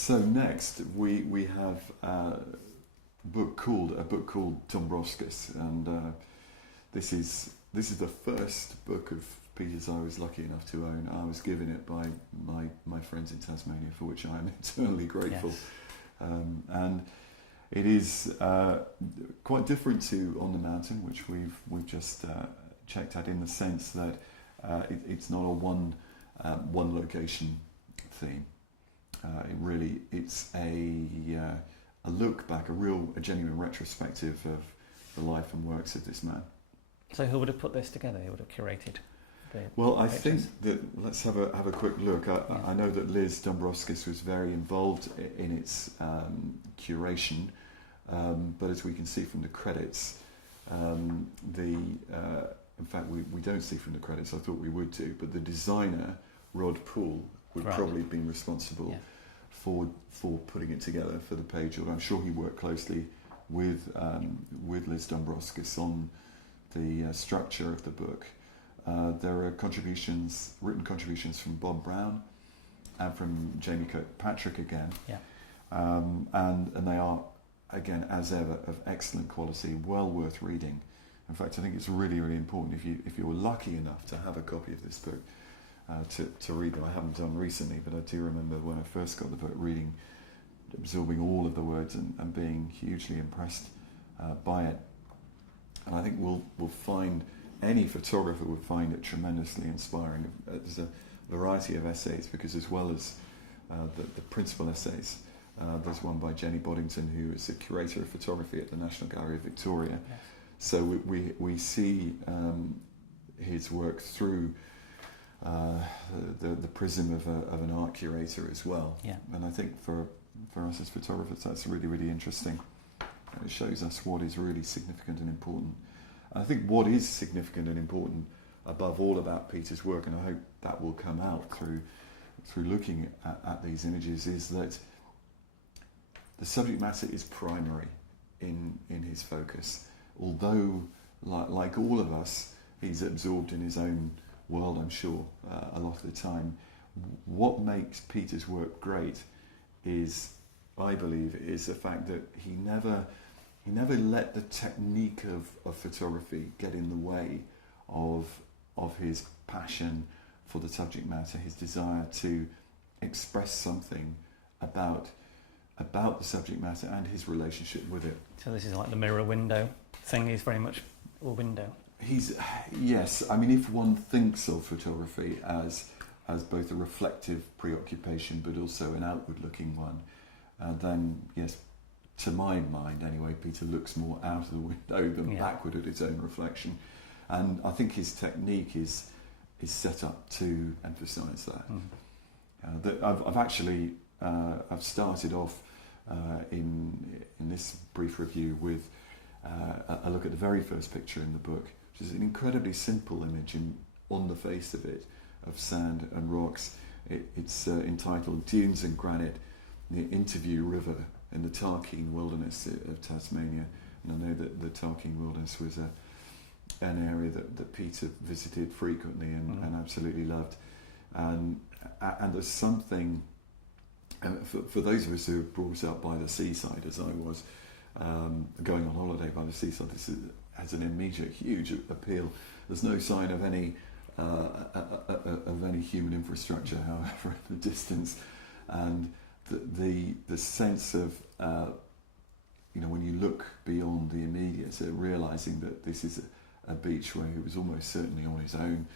So next we have a book called Dombrovskis, and this is the first book of Peter's I was lucky enough to own. I was given it by my friends in Tasmania, for which I am eternally grateful. Yes. And it is quite different to On the Mountain, which we've just checked out, in the sense that it's not a one location theme. It's a look back, a genuine retrospective of the life and works of this man. So who would have put this together? Who would have curated? Well, I think that let's have a quick look. I know that Liz Dombrovskis was very involved in its curation, but as we can see from the credits, in fact we don't see from the credits. I thought we would do, but the designer Rod Poole would probably have been responsible for putting it together for the page. I'm sure he worked closely with Liz Dombrovskis on the structure of the book. There are written contributions from Bob Brown and from Jamie Kirkpatrick again. Yeah. And they are, again, as ever, of excellent quality, well worth reading. In fact, I think it's really, really important if you were lucky enough to have a copy of this book to read them. I haven't done recently, but I do remember when I first got the book, absorbing all of the words and being hugely impressed by it. And I think we'll find, any photographer would find it tremendously inspiring. There's a variety of essays, because as well as the principal essays, there's one by Jenny Boddington, who is a curator of photography at the National Gallery of Victoria. Yes. So we see his work through the prism of an art curator as well. Yeah. And I think for us as photographers, that's really, really interesting. It shows us what is really significant and important. I think what is significant and important above all about Peter's work, and I hope that will come out through looking at these images, is that the subject matter is primary in his focus. Although, like all of us, he's absorbed in his own world, I'm sure, a lot of the time. What makes Peter's work great is, I believe, is the fact that he never let the technique of photography get in the way of his passion for the subject matter, his desire to express something about the subject matter and his relationship with it. So this is like the mirror window thing. He's very much a window. Yes. I mean, if one thinks of photography as both a reflective preoccupation but also an outward-looking one, then yes, to my mind anyway, Peter looks more out of the window than backward at his own reflection, and I think his technique is set up to emphasise that. I've actually I've started off in this brief review with a look at the very first picture in the book, which is an incredibly simple image on the face of it, of sand and rocks. It's entitled Dunes and Granite near Interview River in the Tarkine Wilderness of Tasmania. And I know that the Tarkine Wilderness was an area that Peter visited frequently and absolutely loved. And there's something, for those of us who were brought up by the seaside, as I was, going on holiday by the seaside, this has an immediate, huge appeal. There's no sign of any human infrastructure, however, in the distance, and the sense of when you look beyond the immediate, realising that this is a beach where he was almost certainly on his own,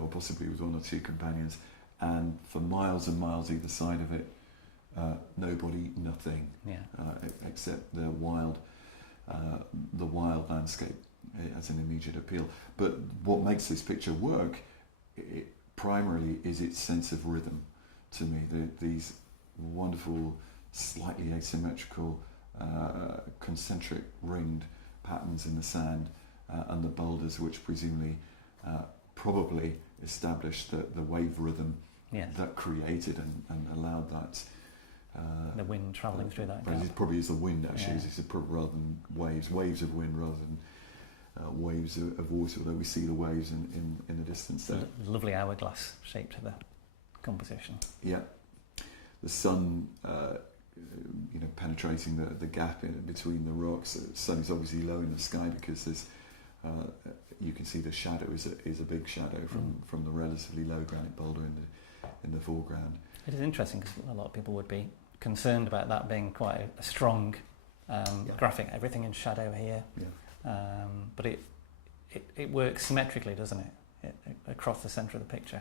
or possibly with one or two companions, and for miles and miles either side of it, nobody, nothing, except the wild landscape as an immediate appeal. But what makes this picture work, primarily, is its sense of rhythm. To me, these wonderful, slightly asymmetrical, concentric ringed patterns in the sand and the boulders, which presumably probably established the wave rhythm that created and allowed that. The wind travelling through that. But it probably is the wind, actually. It's rather than waves of wind rather than waves of water, although we see the waves in the distance there. A lovely hourglass shape to the composition. Yeah. The sun penetrating the gap in between the rocks. The sun is obviously low in the sky because there's you can see the shadow is a big shadow from the relatively low granite boulder in the foreground. It is interesting because a lot of people would be concerned about that being quite a strong graphic. Everything in shadow here, but it works symmetrically, doesn't it? Across the centre of the picture.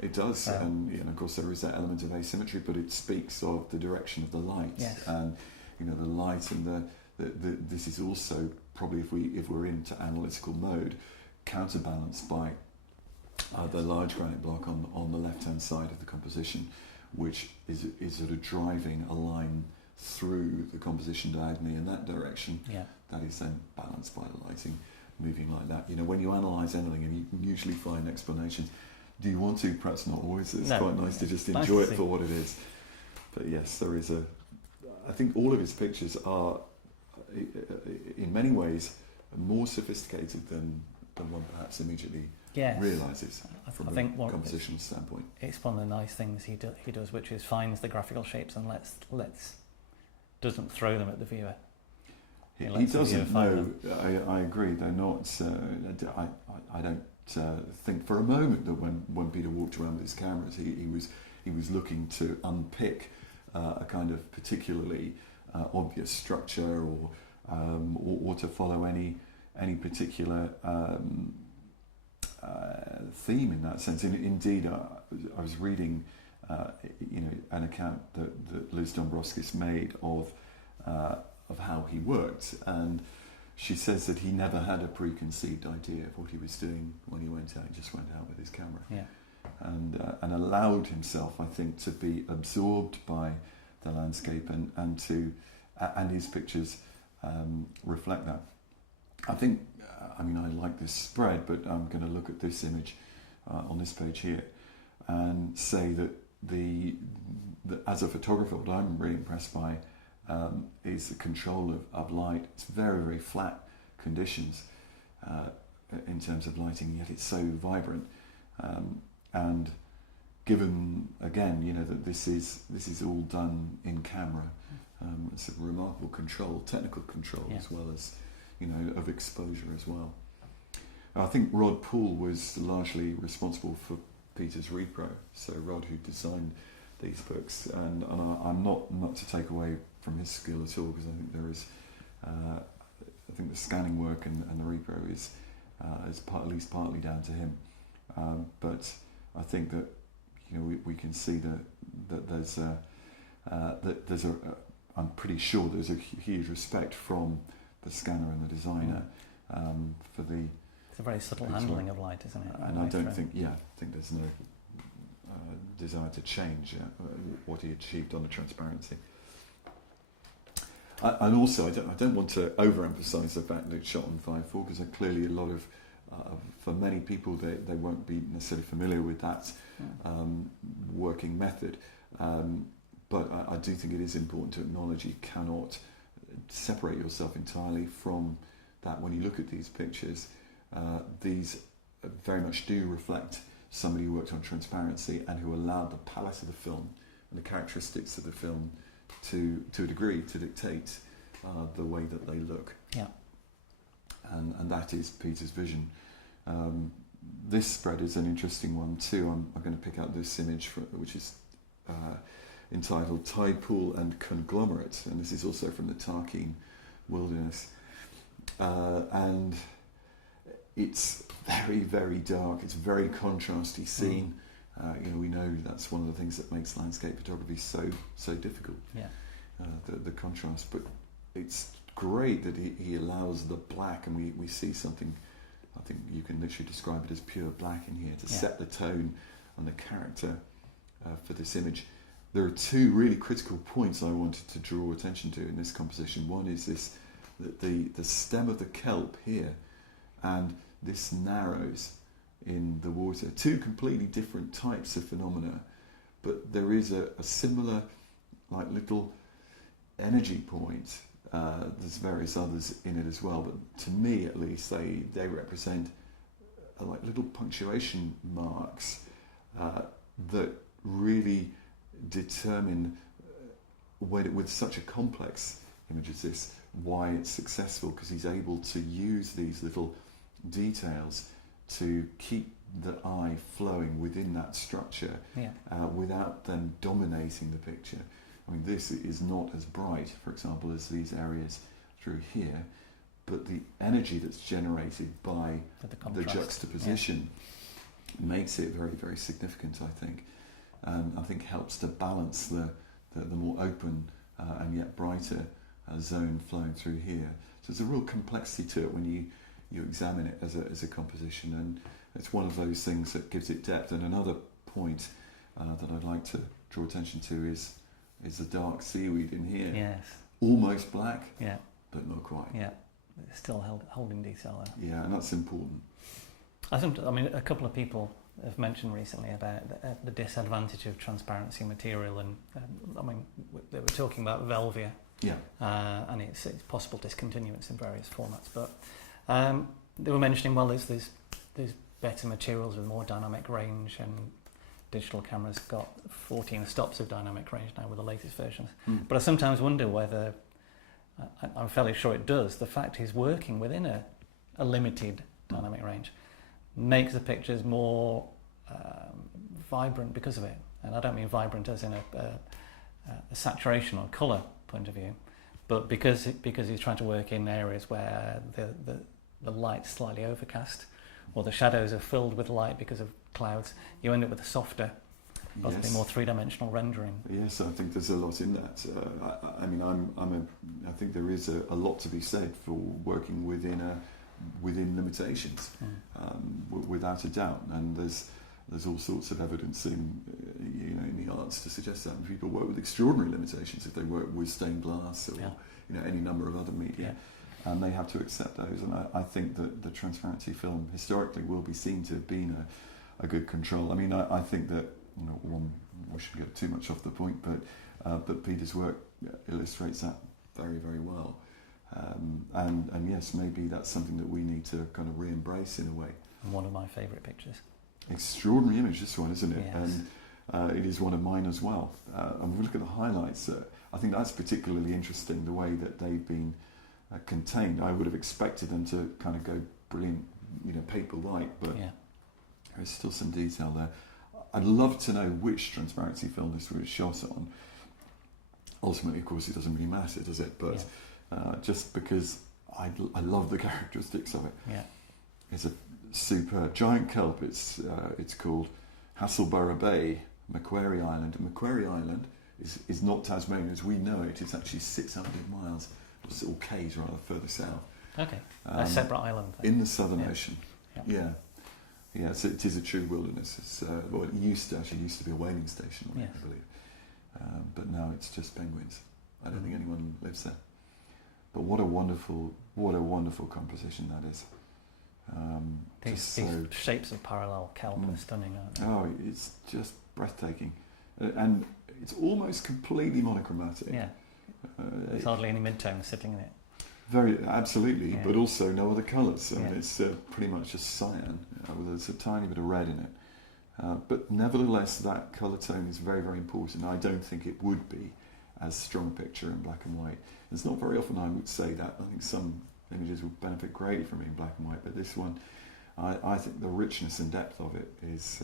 It does, and of course there is that element of asymmetry, but it speaks of the direction of the light, and the light and this is also probably if we're into analytical mode, counterbalanced by the large granite block on the left hand side of the composition, which is sort of driving a line through the composition diagonally in that direction. That is then balanced by the lighting moving like that. When you analyse anything, and you can usually find explanations. Do you want to? Perhaps not always. It's quite nice to just enjoy it for what it is. But yes, there is I think all of his pictures are, in many ways, more sophisticated than one perhaps immediately realises from a compositional standpoint. It's one of the nice things he does, which is finds the graphical shapes and doesn't throw them at the viewer. He doesn't know. I agree. They're not. I don't think for a moment that when Peter walked around with his cameras, he was looking to unpick a kind of particularly obvious structure or to follow any particular theme in that sense. Indeed, I was reading an account that Liz Dombrovskis made of how he worked, and she says that he never had a preconceived idea of what he was doing when he went out. He just went out with his camera, and allowed himself, I think, to be absorbed by the landscape and his pictures reflect that. I think, I like this spread, but I'm going to look at this image on this page here and say that as a photographer, what I'm really impressed by is the control of light. It's very, very flat conditions in terms of lighting, yet it's so vibrant. And given again, that this is all done in camera, it's a remarkable control, technical control, as well as of exposure as well. I think Rod Poole was largely responsible for Peter's repro. So Rod, who designed these books, and I'm not to take away from his skill at all, because I think there is, I think the scanning work and the repro is at least partly down to him. But I think that we can see that there's I'm pretty sure there's a huge respect from the scanner and the designer for the. It's a very subtle handling of light, isn't it? And I think there's no desire to change what he achieved on the transparency. And also, I don't want to overemphasise the fact that it's shot on 5.4, because clearly a lot of, for many people, they won't be necessarily familiar with that working method. But I do think it is important to acknowledge you cannot separate yourself entirely from that. When you look at these pictures, these very much do reflect somebody who worked on transparency and who allowed the palette of the film and the characteristics of the film to a degree to dictate the way that they look. And that is Peter's vision. This spread is an interesting one too. I'm going to pick out this image which is entitled Tide Pool and Conglomerate, and this is also from the Tarkine Wilderness, and it's very, very dark. It's a very contrasty scene. We know that's one of the things that makes landscape photography so difficult. The contrast, but it's great that he allows the black, and we see something. I think you can literally describe it as pure black in here to set the tone and the character for this image. There are two really critical points I wanted to draw attention to in this composition. One is this, the stem of the kelp here, and this narrows in the water. Two completely different types of phenomena, but there is a similar, like, little energy point. There's various others in it as well, but to me at least they represent like little punctuation marks that really determine with such a complex image as this, why it's successful, because he's able to use these little details to keep the eye flowing within that structure without them dominating the picture. I mean, this is not as bright, for example, as these areas through here, but the energy that's generated by the juxtaposition makes it very, very significant, I think. I think helps to balance the more open and yet brighter zone flowing through here. So there's a real complexity to it when you examine it as a composition, and it's one of those things that gives it depth. And another point that I'd like to draw attention to is the dark seaweed in here. Yes. Almost black, yeah, but not quite. Yeah, it's still holding detail there. Yeah, and that's important. I mean, a couple of people have mentioned recently about the disadvantage of transparency material, and I mean, they were talking about Velvia. Yeah. And it's possible discontinuance in various formats, but they were mentioning, well, there's better materials with more dynamic range, and digital cameras got 14 stops of dynamic range now with the latest versions. But I sometimes wonder whether, I'm fairly sure it does, the fact he's working within a limited dynamic range makes the pictures more vibrant because of it. And I don't mean vibrant as in a saturation or colour point of view, but because he's trying to work in areas where the light's slightly overcast, or the shadows are filled with light because of clouds, you end up with a softer, possibly more three-dimensional rendering. Yes, I think there's a lot in that. I mean, I think there is a lot to be said for working within limitations, without a doubt. And there's all sorts of evidence in the arts to suggest that people work with extraordinary limitations if they work with stained glass or any number of other media. And they have to accept those. And I think that the transparency film historically will be seen to have been a good control. I mean, I think that we shouldn't get too much off the point, but Peter's work illustrates that very, very well. And yes, maybe that's something that we need to kind of re-embrace in a way. And one of my favourite pictures. Extraordinary image, this one, isn't it? Yes. And it is one of mine as well. And if we look at the highlights, I think that's particularly interesting, the way that they've been contained. I would have expected them to kind of go brilliant, paper white, but there's still some detail there. I'd love to know which transparency film this was shot on. Ultimately, of course, it doesn't really matter, does it? But just because I love the characteristics of it. Yeah. It's a superb giant kelp. It's called Hasselborough Bay, Macquarie Island. And Macquarie Island is not Tasmania as we know it. It's actually 600 miles, or k's rather, further south. Okay, a separate island. Then. In the Southern Ocean. Yeah. Yeah, so it is a true wilderness. It's, it used to be a whaling station, I believe. But now it's just penguins. I don't think anyone lives there. But what a wonderful composition that is. These shapes of parallel kelp are stunning, aren't they? Oh, it's just breathtaking. And it's almost completely monochromatic. Yeah. There's hardly any midtones sitting in it. Absolutely, but also no other colours. I mean, it's pretty much just cyan. There's a tiny bit of red in it. But nevertheless, that colour tone is very, very important. I don't think it would be as strong a picture in black and white. It's not very often I would say that. I think some images would benefit greatly from being black and white, but this one, I think the richness and depth of it is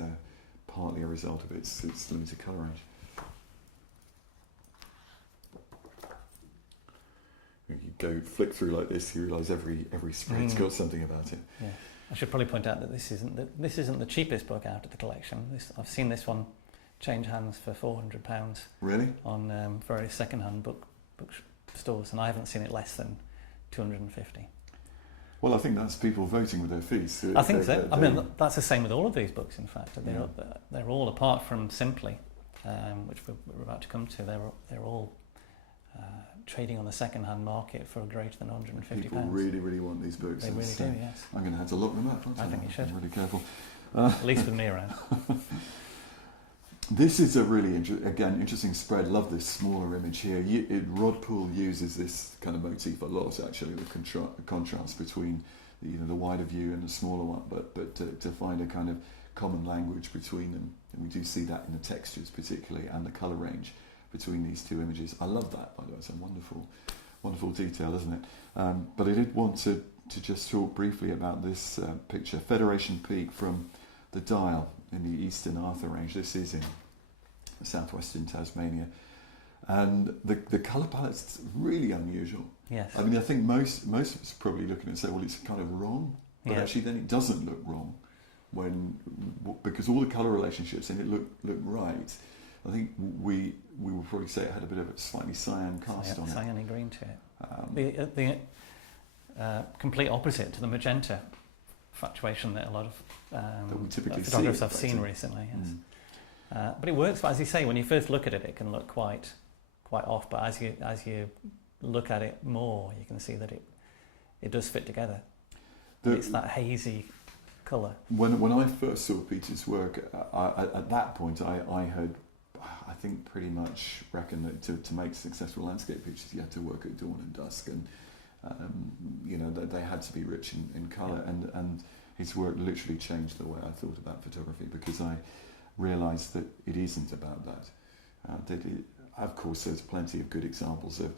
partly a result of its limited colour range. You go flick through like this, you realise every spread's got something about it. Yeah. I should probably point out that this isn't the cheapest book out of the collection. I've seen this one change hands for £400. Really? On various second-hand book stores, and I haven't seen it less than £250. Well, I think that's people voting with their feet. I think so. I mean, that's the same with all of these books. In fact, they're all, apart from Simply, which we're about to come to. They're all trading on the second-hand market for greater than £150. People really, really want these books. They really do, yes. I'm going to have to lock them up. I think you should. I'm really careful. At least with me around. This is a really interesting spread. Love this smaller image here. Rod Poole uses this kind of motif a lot, actually, the contrast between the wider view and the smaller one, but to find a kind of common language between them. And we do see that in the textures particularly and the colour range. between these two images. I love that, by the way. It's a wonderful detail, isn't it? But I did want to just talk briefly about this picture, Federation Peak from the Dial in the Eastern Arthur Range. This is in southwestern Tasmania. And the colour palette's really unusual. Yes. I mean, I think most of us are probably looking and say, well, it's kind of wrong. But actually then it doesn't look wrong because all the colour relationships in it look right. I think we would probably say it had a bit of a slightly cyan cast on it. Cyany green to it. The complete opposite to the magenta fluctuation that a lot of that we typically photographers I've seen recently. Yes. But it works. As you say, when you first look at it, it can look quite off. But as you look at it more, you can see that it does fit together. It's that hazy colour. When I first saw Peter's work, at that point I had, I think, pretty much reckoned that to make successful landscape pictures you had to work at dawn and dusk, and they had to be rich in colour, and his work literally changed the way I thought about photography, because I realised that it isn't about that. Of course, there's plenty of good examples of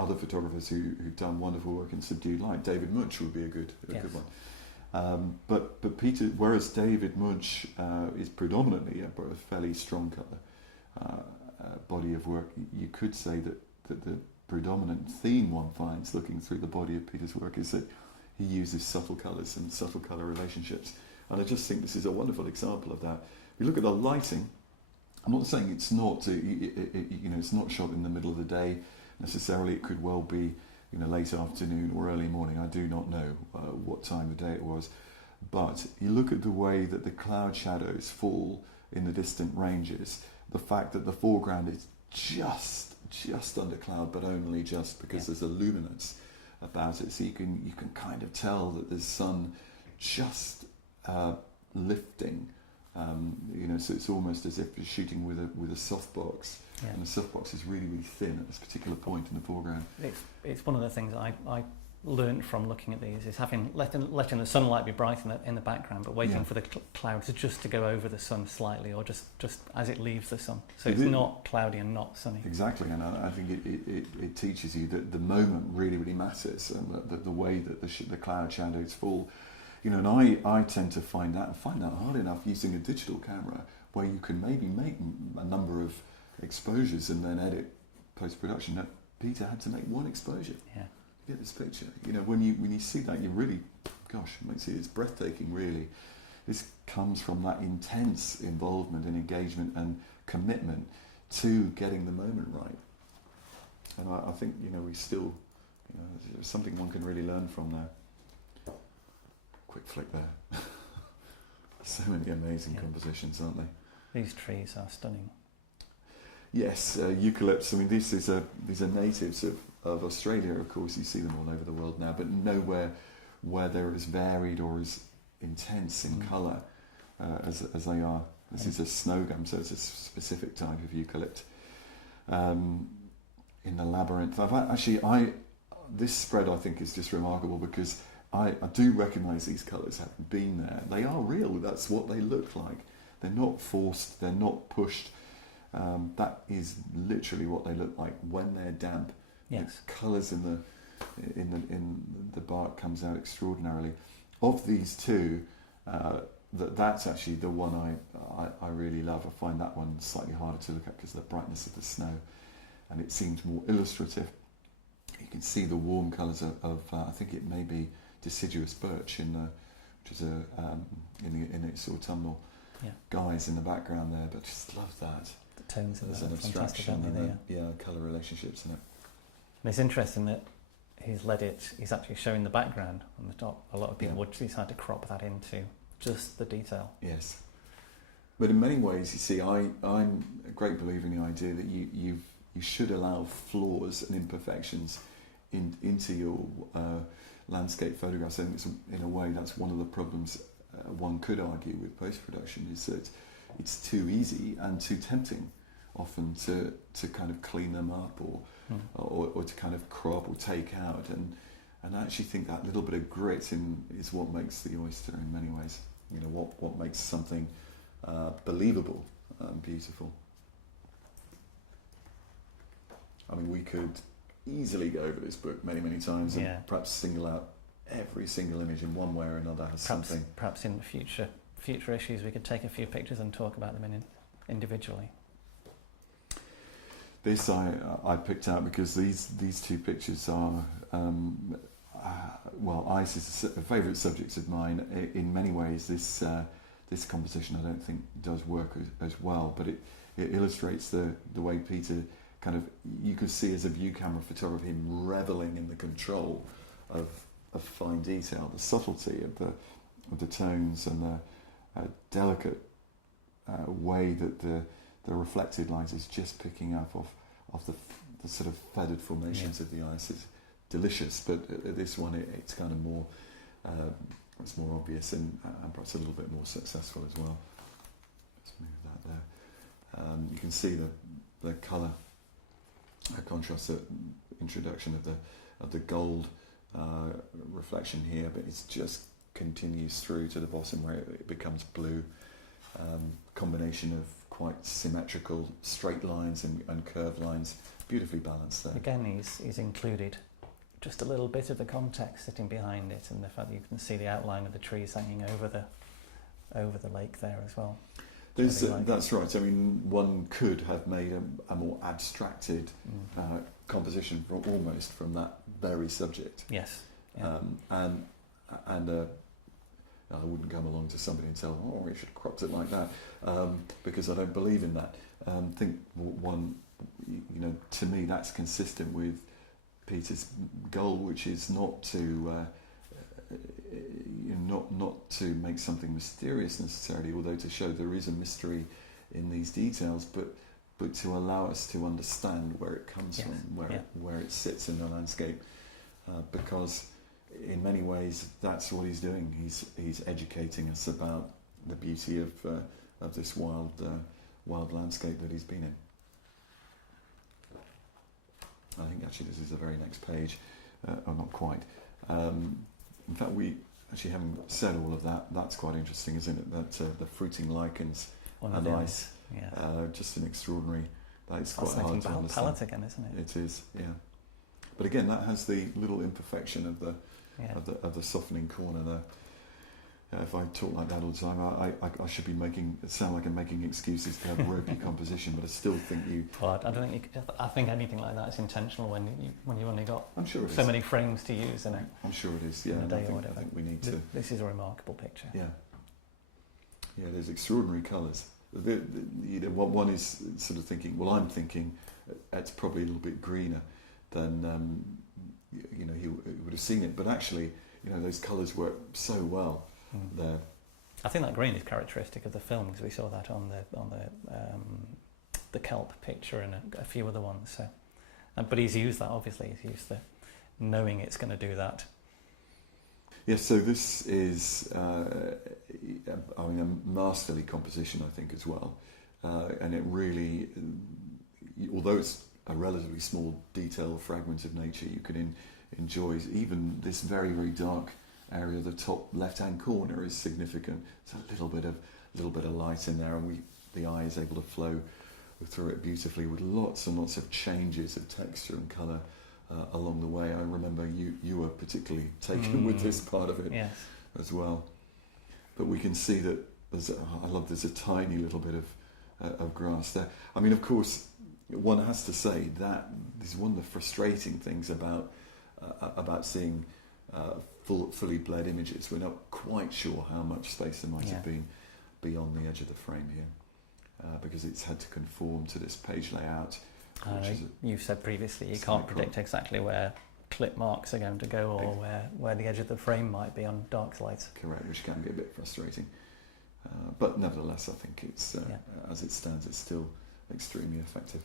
other photographers who've done wonderful work in subdued light. David Munch would be a good one. But Peter, whereas David Munch is predominantly a fairly strong colour body of work, you could say that the predominant theme one finds looking through the body of Peter's work is that he uses subtle colours and subtle colour relationships. And I just think this is a wonderful example of that. If you look at the lighting, I'm not saying it's not, it's not shot in the middle of the day necessarily. It could well be, late afternoon or early morning. I do not know what time of day it was. But you look at the way that the cloud shadows fall in the distant ranges, the fact that the foreground is just under cloud, but only just because there's a luminance about it. So you can kind of tell that there's sun just lifting. So it's almost as if you're shooting with a softbox, and the softbox is really, really thin at this particular point in the foreground. It's one of the things I learned from looking at these is letting the sunlight be bright in the background, but waiting for the clouds just to go over the sun slightly, or just as it leaves the sun. So it's not cloudy and not sunny. Exactly, and I think it teaches you that the moment really, really matters, and the way that the cloud shadows fall. And I tend to find that hard enough using a digital camera, where you can maybe make a number of exposures and then edit post-production. Now, Peter had to make one exposure. Yeah. To get this picture. When you see that, you really, it's breathtaking, really. This comes from that intense involvement and engagement and commitment to getting the moment right. And I think, we still, there's something one can really learn from there. Quick flick there. So many amazing compositions, aren't they? These trees are stunning. Yes, eucalypts. I mean, these are natives of Australia. Of course, you see them all over the world now, but nowhere where they're as varied or as intense in colour as they are. This is a snow gum, so it's a specific type of eucalypt. In the labyrinth, this spread I think is just remarkable, because I do recognise these colours having been there. They are real. That's what they look like. They're not forced. They're not pushed. That is literally what they look like when they're damp. Yes. The colours in the bark comes out extraordinarily. Of these two, that's actually the one I really love. I find that one slightly harder to look at because of the brightness of the snow, and it seems more illustrative. You can see the warm colours of I think it may be deciduous birch which is in its autumnal guise in the background there. But I just love that. The tones of There's that an are fantastic, aren't they? Colour relationships in it. And it's interesting that he's actually showing the background on the top. A lot of people would decide to crop that into just the detail. Yes. But in many ways, you see, I'm a great believer in the idea that you should allow flaws and imperfections into your landscape photographs. I think in a way that's one of the problems one could argue with post-production, is that it's too easy and too tempting often to kind of clean them up or to kind of crop or take out, and I actually think that little bit of grit is what makes the oyster in many ways. What makes something believable and beautiful. I mean, we could easily go over this book many, many times and perhaps single out every single image in one way or another has something. Perhaps in future issues we could take a few pictures and talk about them individually. This I picked out because these two pictures are, ice is a favourite subject of mine. In many ways, this composition I don't think does work as well, but it illustrates the way Peter kind of, you could see as a view camera photographer him revelling in the control of fine detail, the subtlety of the tones and the delicate way that the reflected light is just picking up of the sort of feathered formations of the ice. Is delicious, but this one it's kind of more it's more obvious and perhaps a little bit more successful as well. Let's move that there. You can see the colour contrast, the introduction of the gold reflection here, but it just continues through to the bottom where it becomes blue. Combination of quite symmetrical straight lines and curved lines, beautifully balanced there. Again, he's included just a little bit of the context sitting behind it, and the fact that you can see the outline of the trees hanging over the lake there as well. That's right. I mean, one could have made a more abstracted composition almost from that very subject. Yes. Yeah. I wouldn't come along to somebody and tell them, oh, you should have cropped it like that, because I don't believe in that. I think to me that's consistent with Peter's goal, which is not to not to make something mysterious necessarily, although to show there is a mystery in these details, but to allow us to understand where it comes from, where it sits in the landscape, because in many ways that's what he's doing. He's educating us about the beauty of this wild landscape that he's been in. I think actually this is the very next page, or not quite. In fact, we actually haven't said all of that. That's quite interesting, isn't it? That the fruiting lichens and ice, just an extraordinary. That's quite hard to understand. Palette again, isn't it? It is, yeah. But again, that has the little imperfection of the softening corner there. If I talk like that all the time, I should be sound like I'm making excuses to have ropey composition, but I still think you. Well, I don't think I think anything like that is intentional when you only got I'm sure so many frames to use in it. I'm sure it is. Yeah, I think we need to. This is a remarkable picture. Yeah. Yeah, there's extraordinary colours. One is sort of thinking. Well, I'm thinking it's probably a little bit greener than he would have seen it, but actually, those colours work so well. There. I think that green is characteristic of the film because we saw that on the kelp picture and a few other ones. So, but he's used that obviously. He's used the knowing it's going to do that. Yes. So this is, a masterly composition, I think, as well, and it really, although it's a relatively small detailed fragment of nature, you can enjoy even this very, very dark area. The top left-hand corner is significant. It's a little bit of light in there, and the eye is able to flow through it beautifully with lots and lots of changes of texture and colour along the way. I remember you were particularly taken with this part of it as well. But we can see that there's a tiny little bit of grass there. I mean, of course, one has to say that this is one of the frustrating things about seeing fully bled images. We're not quite sure how much space there might have been beyond the edge of the frame here, because it's had to conform to this page layout. You've said previously you can't predict exactly where clip marks are going to go or where the edge of the frame might be on dark lights. Correct, which can be a bit frustrating. But nevertheless, I think it's as it stands, it's still extremely effective.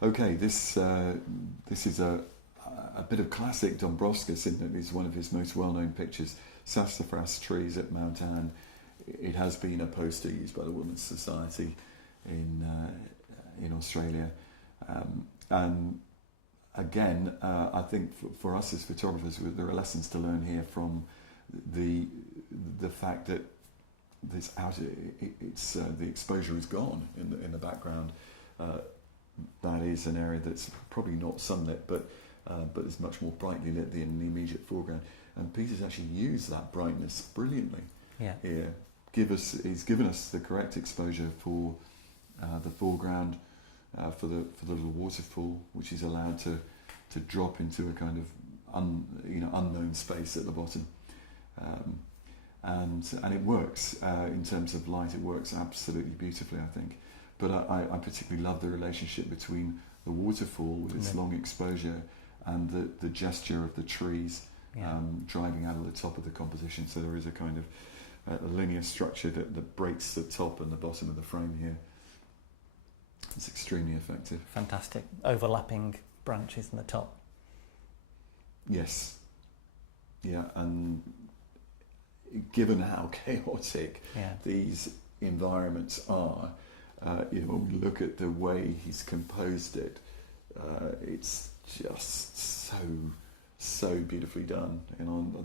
Okay, this is a bit of classic Dombrovskis, isn't it? It's one of his most well-known pictures, sassafras trees at Mount Anne. It has been a poster used by the Women's Society in Australia, and again, I think for us as photographers, there are lessons to learn here from the fact that this outer, it's the exposure is gone in the background. That is an area that's probably not sunlit, but is much more brightly lit than the immediate foreground. And Peter's actually used that brightness brilliantly here. He's given us the correct exposure for the foreground, for the little waterfall, which is allowed to drop into a kind of unknown space at the bottom. And it works in terms of light. It works absolutely beautifully, I think. But I particularly love the relationship between the waterfall with its long exposure and the gesture of the trees driving out of the top of the composition. So there is a kind of a linear structure that breaks the top and the bottom of the frame here. It's extremely effective. Fantastic. Overlapping branches in the top. Yes. Yeah, and given how chaotic these environments are, when we look at the way he's composed it, it's just so beautifully done.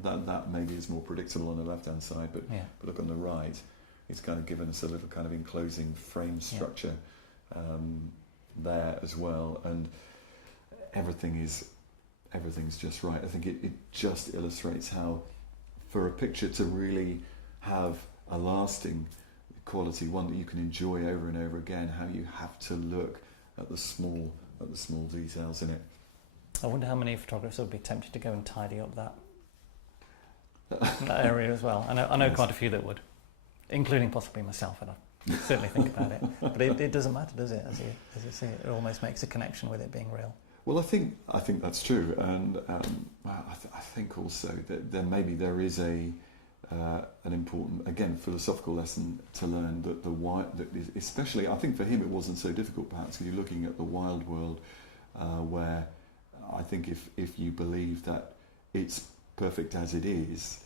That maybe is more predictable on the left-hand side, but look on the right, it's kind of given us a little kind of enclosing frame structure there as well, and everything's just right. I think it just illustrates how, for a picture to really have a lasting quality, one that you can enjoy over and over again, how you have to look at the small details in it. I wonder how many photographers would be tempted to go and tidy up that area as well. I know quite a few that would, including possibly myself, and I certainly think about it. But it doesn't matter, does it? As you see, it almost makes a connection with it being real. Well, I think that's true, and I think also that there is an important, again, philosophical lesson to learn, that especially, I think for him it wasn't so difficult perhaps, because you're looking at the wild world, where I think if you believe that it's perfect as it is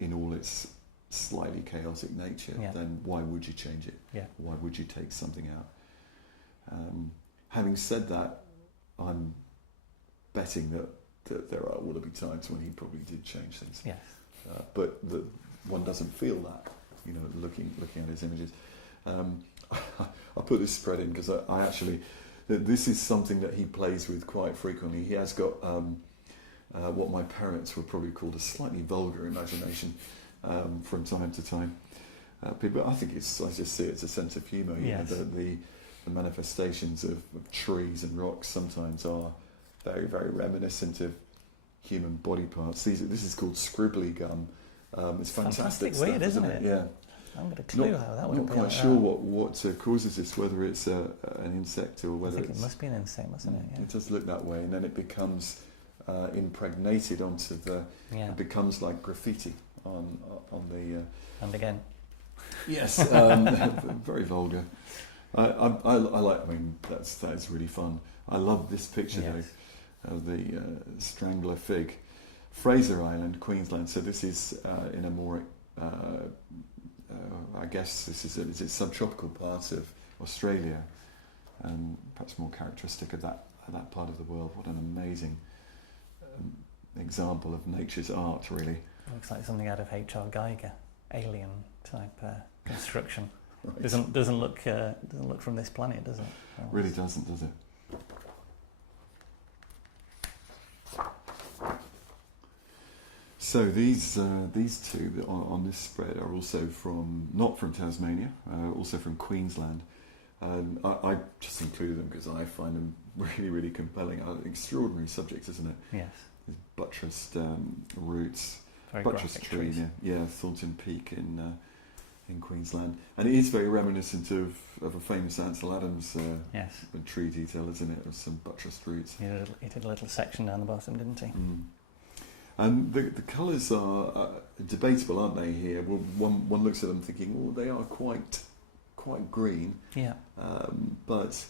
in all its slightly chaotic nature, then why would you change it? Why would you take something out? Having said that, I'm betting that there will be times when he probably did change things. Yes. But one doesn't feel that, looking at his images. I put this spread in because I actually, this is something that he plays with quite frequently. He has got what my parents would probably call a slightly vulgar imagination from time to time. But I think I just see it as a sense of humour. Yes. The manifestations of trees and rocks sometimes are very, very reminiscent of human body parts. This is called scribbly gum. It's fantastic stuff, weird, isn't it? Yeah. I haven't got a clue how that would be. Not quite sure what causes this, whether it's an insect or whether it must be an insect, mustn't it? Yeah. It does look that way, and then it becomes impregnated onto it becomes like graffiti on the. And again. Yes, very vulgar. I like. I mean, that is really fun. I love this picture though, of the strangler fig, Fraser Island, Queensland. So this is in a more, I guess this is a subtropical part of Australia, and perhaps more characteristic of that part of the world. What an amazing example of nature's art, really. Looks like something out of H.R. Geiger, alien type construction. Right. Doesn't look from this planet, does it? Really doesn't, does it? So these two on this spread are also not from Tasmania, also from Queensland. I just included them because I find them really, really compelling. Extraordinary subject, isn't it? Yes. These buttressed roots, very buttressed tree, trees. Thornton Peak in Queensland, and it is very reminiscent of a famous Ansel Adams tree detail, isn't it? Of some buttressed roots. He did a little section down the bottom, didn't he? Mm. And the colours are debatable, aren't they? Here, well, one looks at them thinking, oh, they are quite green. Yeah. But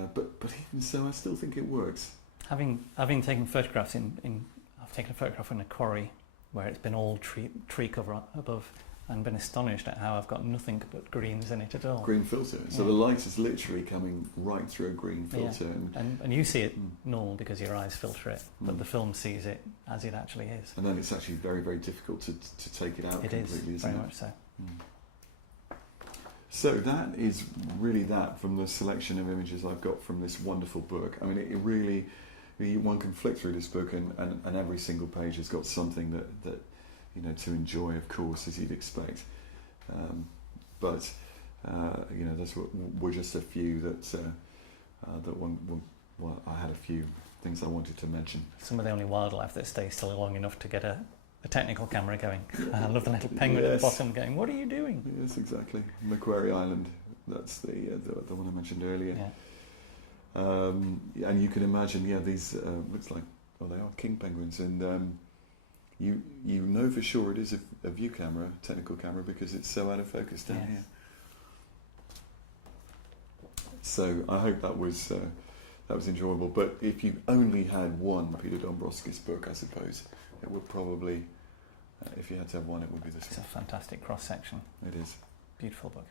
even so, I still think it works. Having taken photographs I've taken a photograph in a quarry where it's been all tree cover above, and been astonished at how I've got nothing but greens in it at all. Green filter. So the light is literally coming right through a green filter. Yeah. And you see it normal because your eyes filter it, but the film sees it as it actually is. And then it's actually very, very difficult to take it out completely, isn't it? Very much so. So that is really that from the selection of images I've got from this wonderful book. I mean, it really, one can flick through this book and every single page has got something that you know, to enjoy, of course, as you'd expect. But you know, those were just a few well, I had a few things I wanted to mention. Some of the only wildlife that stays still long enough to get a technical camera going. I love the little penguin at the bottom going, "What are you doing?" Yes, exactly. Macquarie Island, that's the one I mentioned earlier. Yeah. And you can imagine, these looks like, well, they are king penguins, and you know for sure it is a view camera, technical camera, because it's so out of focus down here. So I hope that was enjoyable. But if you only had one Peter Dombrovskis book, I suppose it would probably, if you had to have one, it would be this one. It's a fantastic cross section. It is. Beautiful book.